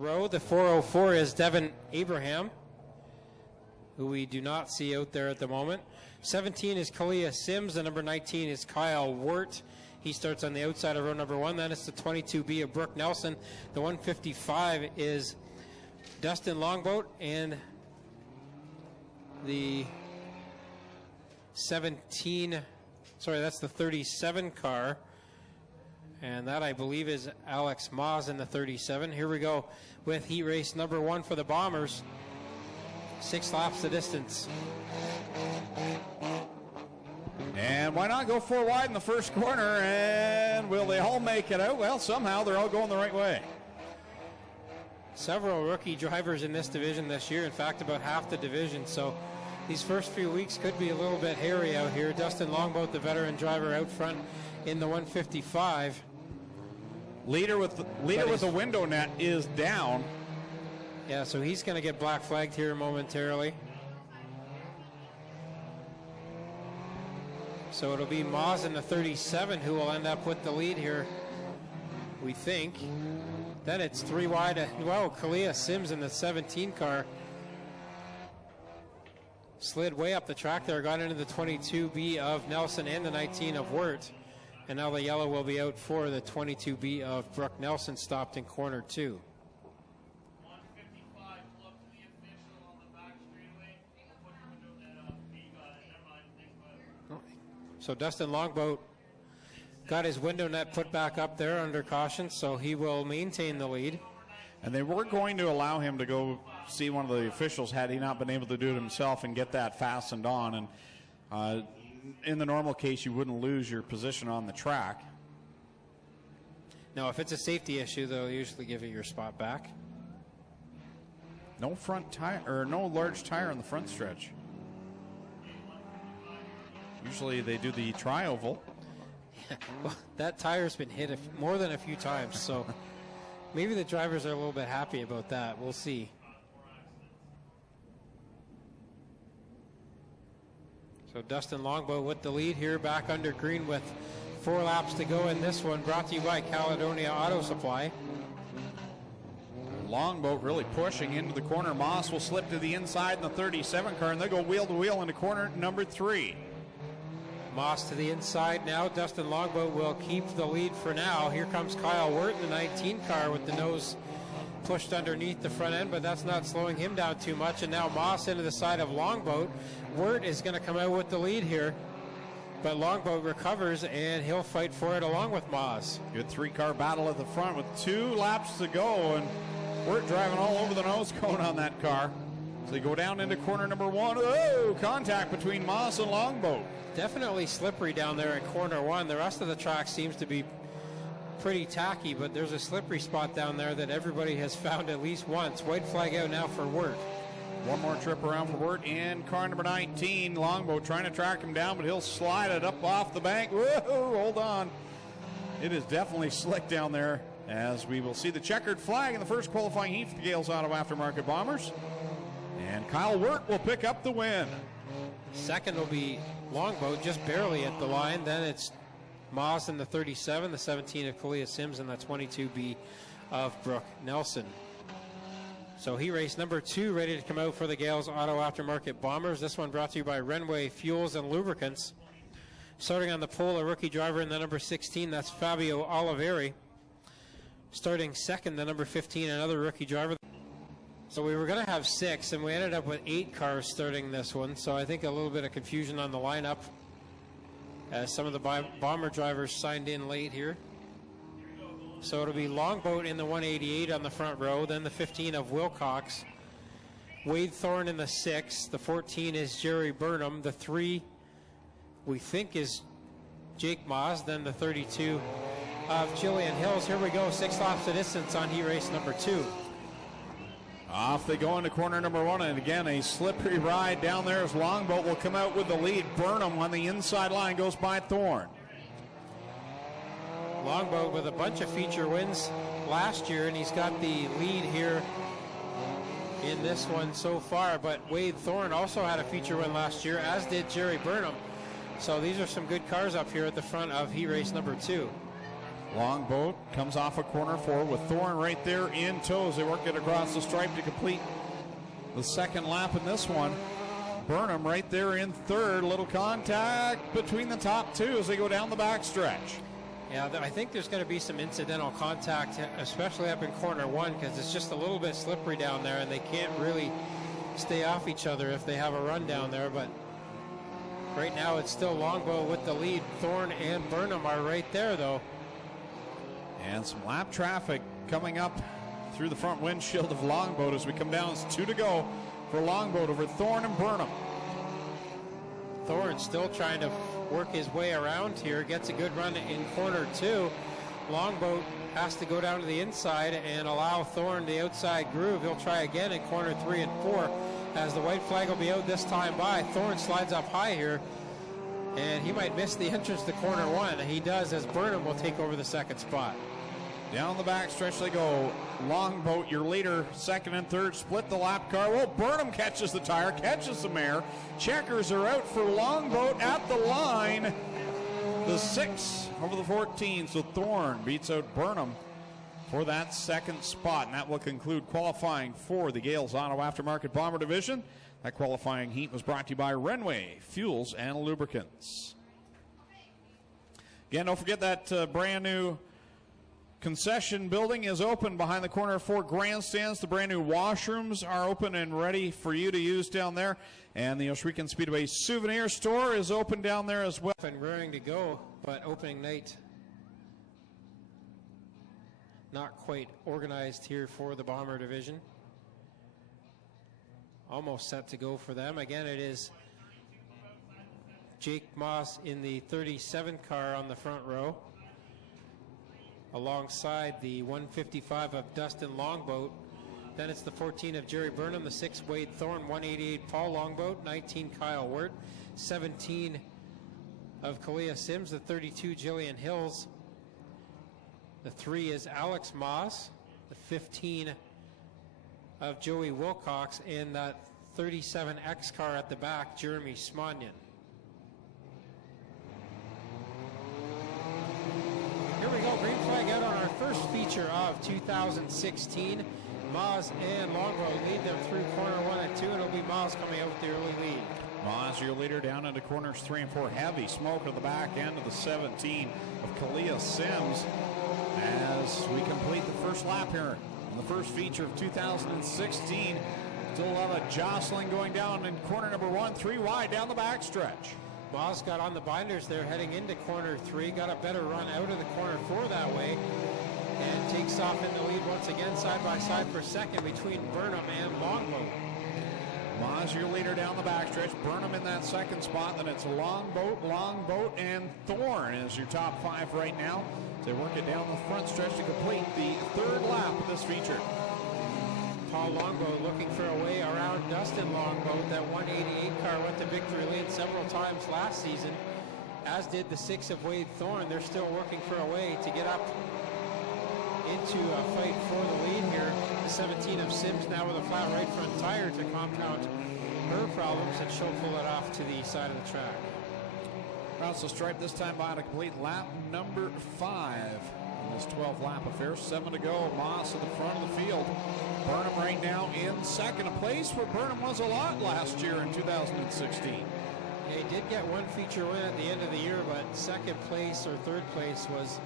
row. The 404 is Devin Abraham, who we do not see out there at the moment. 17 is Kalia Sims. The number 19 is Kyle Wirt. He starts on the outside of row number 1. Then it's the 22B of Brooke Nelson. The 155 is Dustin Longboat, and the 17, sorry, that's the 37 car. And that, I believe, is Alex Maas in the 37. Here we go with heat race number 1 for the Bombers. 6 laps the distance. And why not go 4 wide in the first corner? And will they all make it out? Well, somehow they're all going the right way. Several rookie drivers in this division this year. In fact, about half the division. So these first few weeks could be a little bit hairy out here. Dustin Longboat, the veteran driver, out front in the 155. Leader with the window net is down. Yeah, so he's going to get black flagged here momentarily. So it'll be Maas in the 37 who will end up with the lead here, we think. Then it's 3 wide. Well, Kalia Sims in the 17 car slid way up the track there, got into the 22B of Nelson and the 19 of Wirt. And now the yellow will be out for the 22B of Brooke Nelson, stopped in corner 2. So Dustin Longboat got his window net put back up there under caution, so he will maintain the lead. And they were going to allow him to go see one of the officials had he not been able to do it himself and get that fastened on. And in the normal case, you wouldn't lose your position on the track. No, if it's a safety issue, they'll usually give you your spot back. No front tire, or no large tire on the front stretch. Usually they do the tri-oval. Well, that tire's been hit more than a few times, so maybe the drivers are a little bit happy about that. We'll see. So Dustin Longboat with the lead here, back under green with 4 laps to go in this one, brought to you by Caledonia Auto Supply. Longboat really pushing into the corner. Moss will slip to the inside in the 37 car, and they go wheel to wheel into corner number 3. Moss to the inside now. Dustin Longboat will keep the lead for now. Here comes Kyle Wirt in the 19 car with the nose pushed underneath the front end, but that's not slowing him down too much. And now Moss into the side of Longboat. Wirt is going to come out with the lead here, but Longboat recovers and he'll fight for it along with Moss. Good 3-car battle at the front with 2 laps to go, and Wirt driving all over the nose cone on that car. So they go down into corner number 1. Oh, contact between Moss and Longboat. Definitely slippery down there in corner 1. The rest of the track seems to be pretty tacky, but there's a slippery spot down there that everybody has found at least once. White flag out now for Wirt. One more trip around for Wirt in car number 19. Longboat trying to track him down, but he'll slide it up off the bank. Whoa, hold on. It is definitely slick down there, as we will see the checkered flag in the first qualifying heat for the Gales Auto Aftermarket Bombers. And Kyle Wirt will pick up the win. Second will be Longboat, just barely at the line. Then it's Moss in the 37, the 17 of Kalia Sims, and the 22B of Brooke Nelson. So he raced number 2, ready to come out for the Gales Auto Aftermarket Bombers. This one brought to you by Renway Fuels and Lubricants. Starting on the pole, a rookie driver in the number 16, that's Fabio Oliveri. Starting second, the number 15, another rookie driver. So we were going to have 6, and we ended up with 8 cars starting this one. So I think a little bit of confusion on the lineup as some of the bomber drivers signed in late here. So it'll be Longboat in the 188 on the front row, then the 15 of Wilcox. Wade Thorne in the 6. The 14 is Jerry Burnham. The 3, we think, is Jake Maas. Then the 32 of Jillian Hills. Here we go, 6 laps of distance on heat race number 2. Off they go into corner number 1, and again a slippery ride down there as Longboat will come out with the lead. Burnham on the inside line goes by Thorne. Longboat with a bunch of feature wins last year, and he's got the lead here in this one so far. But Wade Thorne also had a feature win last year, as did Jerry Burnham. So these are some good cars up here at the front of heat race number 2. Longboat comes off a corner 4 with Thorne right there in tow as they work it across the stripe to complete the second lap in this one. Burnham right there in third. Little contact between the top two as they go down the backstretch. Yeah, I think there's going to be some incidental contact, especially up in corner 1, because it's just a little bit slippery down there, and they can't really stay off each other if they have a run down there. But right now it's still Longboat with the lead. Thorne and Burnham are right there, though. And some lap traffic coming up through the front windshield of Longboat as we come down. It's 2 to go for Longboat over Thorne and Burnham. Thorne still trying to work his way around here. Gets a good run in corner 2. Longboat has to go down to the inside and allow Thorne the outside groove. He'll try again in corner 3 and 4 as the white flag will be out this time by. Thorne slides up high here, and he might miss the entrance to corner 1. He does, as Burnham will take over the second spot. Down the backstretch they go. Longboat, your leader, second and third, split the lap car. Well, Burnham catches the tire, catches the mare. Checkers are out for Longboat at the line. The 6 over the 14, so Thorne beats out Burnham for that second spot, and that will conclude qualifying for the Gales Auto Aftermarket Bomber Division. That qualifying heat was brought to you by Renway Fuels and Lubricants. Again, don't forget that brand new concession building is open behind the corner 4 grandstands. The brand new washrooms are open and ready for you to use down there. And the Ohsweken Speedway souvenir store is open down there as well. And raring to go, but opening night not quite organized here for the Bomber Division. Almost set to go for them. Again, it is Jake Moss in the 37 car on the front row, alongside the 155 of Dustin Longboat. Then it's the 14 of Jerry Burnham, the 6 Wade Thorne, 188 Paul Longboat, 19 Kyle Wirt, 17 of Kalia Sims, the 32 Jillian Hills, the 3 is Alex Moss, the 15 of Joey Wilcox, and that 37X car at the back, Jeremy Smonyan. Here we go, green flag out on our first feature of 2016. Moz and Longboat lead them through corner 1 and 2, and it'll be Moz coming out with the early lead. Moz, your leader, down into corners 3 and 4. Heavy smoke at the back end of the 17 of Kalia Sims as we complete the first lap here in the first feature of 2016. Still a lot of jostling going down in corner number 1, 3 wide down the backstretch. Moss got on the binders there heading into corner 3, got a better run out of the corner 4 that way, and takes off in the lead once again side by side for second between Burnham and Longboat. Moz, your leader down the backstretch. Burnham in that second spot. Then it's Longboat, and Thorne as your top 5 right now. They work it down the front stretch to complete the third lap of this feature. Paul Longboat looking for a way around Dustin Longboat. That 188 car went to victory lane several times last season, as did the 6 of Wade Thorne. They're still working for a way to get up into a fight for the lead here. The 17 of Sims now with a flat right front tire to compound her problems, and she'll pull it off to the side of the track. Across the stripe this time by to complete lap number 5 in this 12 lap affair. 7 to go. Moss at the front of the field. Burnham right now in second, a place where Burnham was a lot last year in 2016. He did get one feature win at the end of the year, but second place or third place was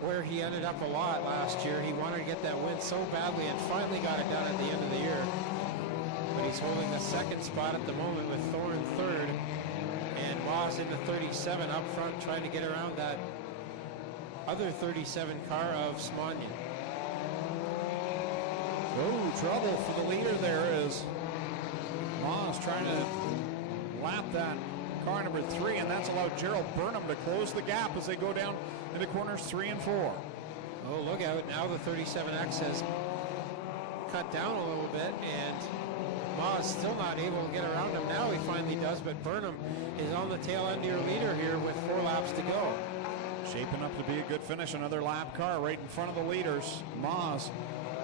where he ended up a lot last year. He wanted to get that win so badly and finally got it done at the end of the year. But he's holding the second spot at the moment with Thorne third and Moss in the 37 up front trying to get around that other 37 car of Smonyan. Oh, trouble for the leader there is Moss trying to lap that car number 3, and that's allowed Gerald Burnham to close the gap as they go down into corners 3 and 4. Oh, look out. Now the 37X has cut down a little bit, and Moss still not able to get around him. Now he finally does, but Burnham is on the tail end of your leader here with 4 laps to go. Shaping up to be a good finish. Another lap car right in front of the leaders. Moss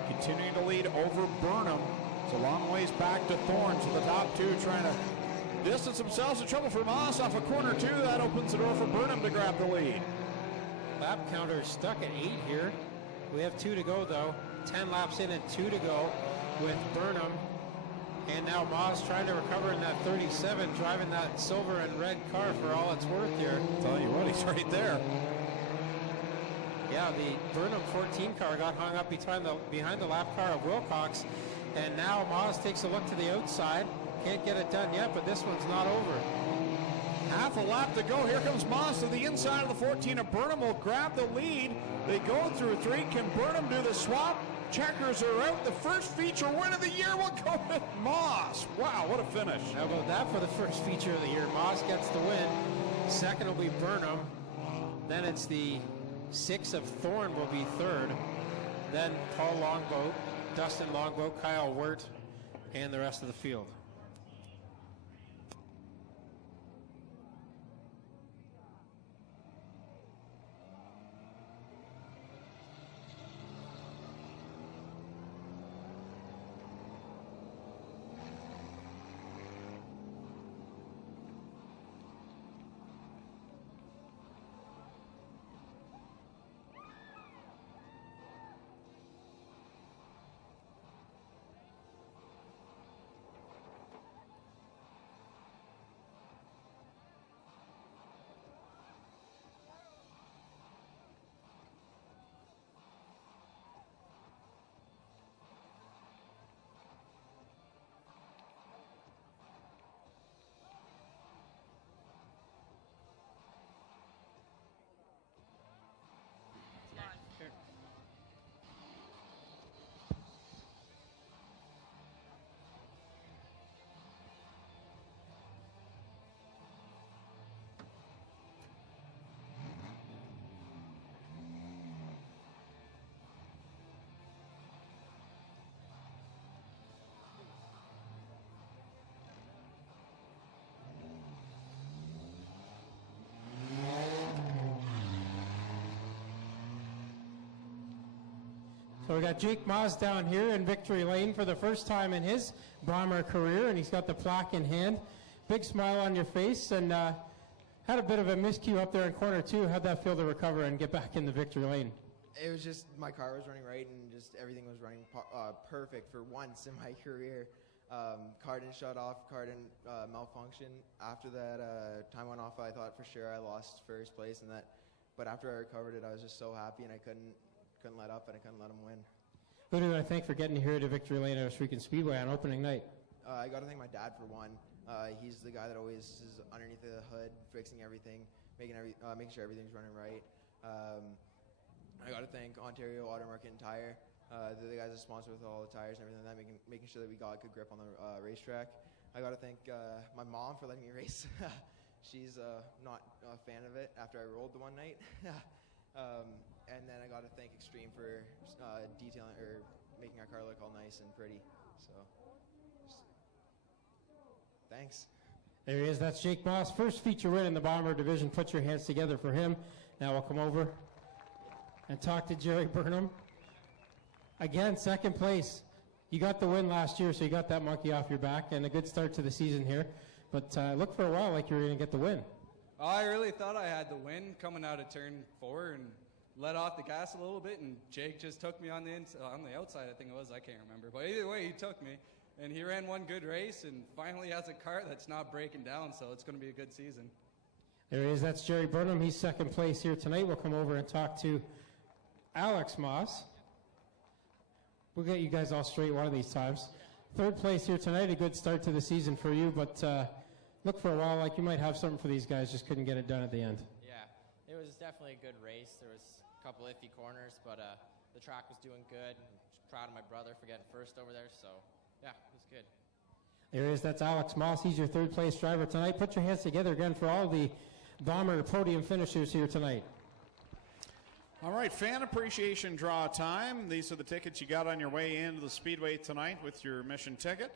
continuing to lead over Burnham. It's a long ways back to Thorne. So the top 2 trying to distance themselves. In trouble for Moss off of corner 2. That opens the door for Burnham to grab the lead. lap counter is stuck at 8 here. We have 2 to go though. 10 laps in and 2 to go with Burnham. And now Moss trying to recover in that 37, driving that silver and red car for all it's worth here. Tell you what, he's right there. Yeah, the Burnham 14 car got hung up behind the lap car of Wilcox. And now Moss takes a look to the outside. Can't get it done yet, but this one's not over. Half a lap to go. Here comes Moss to the inside of the 14, and Burnham will grab the lead. They go through 3. Can Burnham do the swap? Checkers are out. The first feature win of the year will go with Moss. Wow, what a finish. How about that for the first feature of the year? Moss gets the win. Second will be Burnham. Then it's the 6 of Thorne will be third. Then Paul Longboat, Dustin Longboat, Kyle Wirt, and the rest of the field. So we got Jake Moss down here in victory lane for the first time in his bomber career, and he's got the plaque in hand. Big smile on your face, and had a bit of a miscue up there in corner 2. How'd that feel to recover and get back in the victory lane? It was just, my car was running right, and just everything was running perfect for once in my career. Car didn't shut off, car didn't malfunction. After that time went off, I thought for sure I lost first place, but after I recovered it, I was just so happy, and I couldn't let up, and I couldn't let him win. Who do I thank for getting here to victory lane at Oswego Speedway on opening night? I got to thank my dad for one. He's the guy that always is underneath the hood, fixing everything, making sure everything's running right. I got to thank Ontario Auto Market and Tire. They're the guys that sponsor with all the tires and everything like that, making sure that we got good grip on the racetrack. I got to thank my mom for letting me race. She's not a fan of it after I rolled the one night. And then I got to thank Extreme for detailing or making our car look all nice and pretty. So, thanks. There he is. That's Jake Moss. First feature win in the Bomber Division. Put your hands together for him. Now we'll come over and talk to Jerry Burnham. Again, second place. You got the win last year, so you got that monkey off your back, and a good start to the season here. But looked for a while like you were going to get the win. I really thought I had the win coming out of turn 4 and let off the gas a little bit, and Jake just took me on the outside, I think it was, I can't remember. But either way, he took me, and he ran one good race, and finally has a car that's not breaking down, so it's going to be a good season. There he is. That's Jerry Burnham. He's second place here tonight. We'll come over and talk to Alex Moss. We'll get you guys all straight one of these times. Third place here tonight. A good start to the season for you, but look for a while like you might have something for these guys. Just couldn't get it done at the end. Yeah, it was definitely a good race. There was a couple iffy corners, but the track was doing good. I'm proud of my brother for getting first over there, so yeah, it was good. There he is. That's Alex Moss. He's your third place driver tonight. Put your hands together again for all the Bomber podium finishers here tonight. All right, fan appreciation draw time. These are the tickets you got on your way into the Speedway tonight with your admission ticket.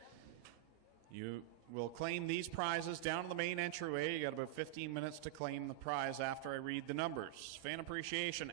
You will claim these prizes down in the main entryway. You got about 15 minutes to claim the prize after I read the numbers. Fan appreciation.